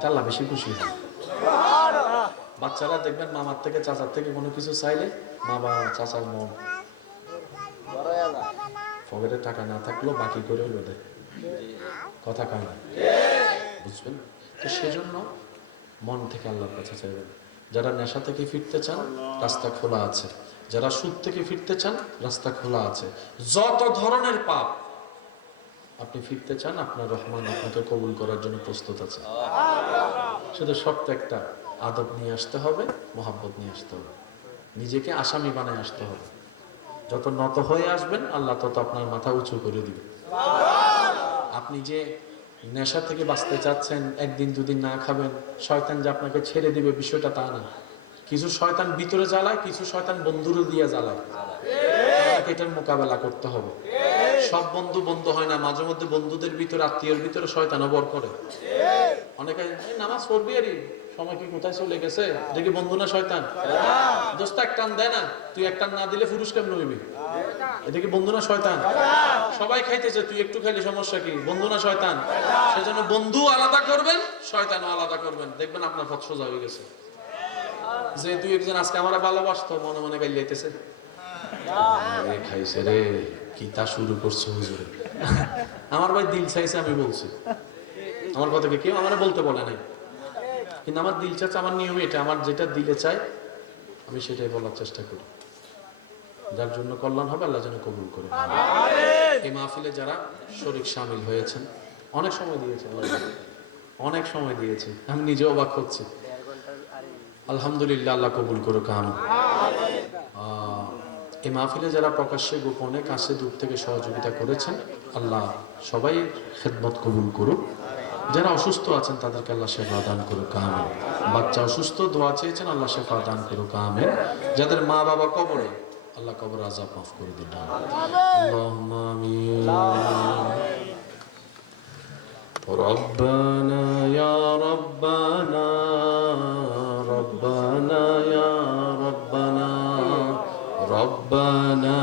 এটা আল্লাহ বেশি খুশি হয়। বাচ্চারা দেখবেন মামার থেকে চাচার থেকে কোনো কিছু চাইলে মা বাবা চাচার মন পকেটে টাকা না থাকলেও বাকি করে হইলো দেয়, কথা কয় না, বুঝবেন? তো সেজন্য মন থেকে আল্লাহর কাছে চাইবেন। যারা নেশা থেকে ফিরতে চান রাস্তা খোলা আছে, যারা সুদ থেকে ফিরতে চান রাস্তা খোলা আছে। যত ধরনের পাপ আপনি ফিরতে চান, আপনার রহমান আপনাকে কবুল করার জন্য প্রস্তুত আছে। শুধু শক্ত একটা আদব নিয়ে আসতে হবে, মোহাব্বত নিয়ে আসতে হবে, নিজেকে আসামি বানায় আসতে হবে। যত নত হয়ে আসবেন আল্লাহ তত আপনার মাথা উঁচু করে দিবে। আপনি যে নেশা থেকে বাঁচতে চাচ্ছেন, একদিন দুদিন না খাবেন, শয়তান যে আপনাকে ছেড়ে দিবে বিষয়টা তা না। কিছু শয়তান ভিতরে জ্বালায়, কিছু শয়তান বন্ধুরে দিয়ে জ্বালায়। এটার মোকাবেলা করতে হবে। সব বন্ধু বন্ধু হয় না, মাঝে মধ্যে বন্ধুদের ভিতরে আত্মীয়ের ভিতরে শয়তান বর করে। অনেকে নামাজ পড়বি আরে সময় কি কোথায় চলে গেছে, দেখি বন্ধু না শয়তান। দোস্ত এক টান দেয় না, তুই এক টান না দিলে পুরুষ কেমন হইবি, এটা কি বন্ধু না শয়তান? সবাই খাইতেছে, তুই একটু খাইলে সমস্যা কি, বন্ধু না শয়তান? সেজন্য বন্ধু আলাদা করবেন, শয়তানও আলাদা করবেন, দেখবেন আপনার পথ সোজা হয়ে গেছে। যে তুই একজন আজকে আমার ভালোবাসতো, মনে মনে গাইলে যাইতেছে, খাইছে রে কি তা শুরু করছো হুজুরে। আমার ভাই দিল চাইছে, আমি বলছি আমার কথাকে কেউ আমার বলতে বলে নাই, কিন্তু আমার দিল চাচ্ছে, আমার নিয়ম এটা, আমার যেটা দিলে চাই আমি সেটাই বলার চেষ্টা করি। যার জন্য কল্যাণ হবে আল্লাহ যেন কবুল করে। এই মাহফিলে যারা শরীক শামিল হয়েছেন, অনেক সময় দিয়েছেন, অনেক সময় দিয়েছে, আমি নিজে অবাক হচ্ছি। আলহামদুলিল্লাহ, আল্লাহ কবুল করুক। আমিন। এই মাহফিলে যারা প্রকাশ্যে গোপনে কাছে দূর থেকে সহযোগিতা করেছেন, আল্লাহ সবাই খেদমত কবুল করুক। যারা অসুস্থ আছেন তাদেরকে আল্লাহ শেফা দান করুক। আমিন। বাচ্চা অসুস্থ, দোয়া চেয়েছেন, আল্লাহ শেফা দান করুক। আমিন। যাদের মা বাবা কবরে, আল্লাহ কবর আযাব মাফ করে দিন। আল্লাহুম্মা আমিন। রব্বানা ইয়া রব্বানা, রব্বানা ইয়া রব্বানা, রব্বানা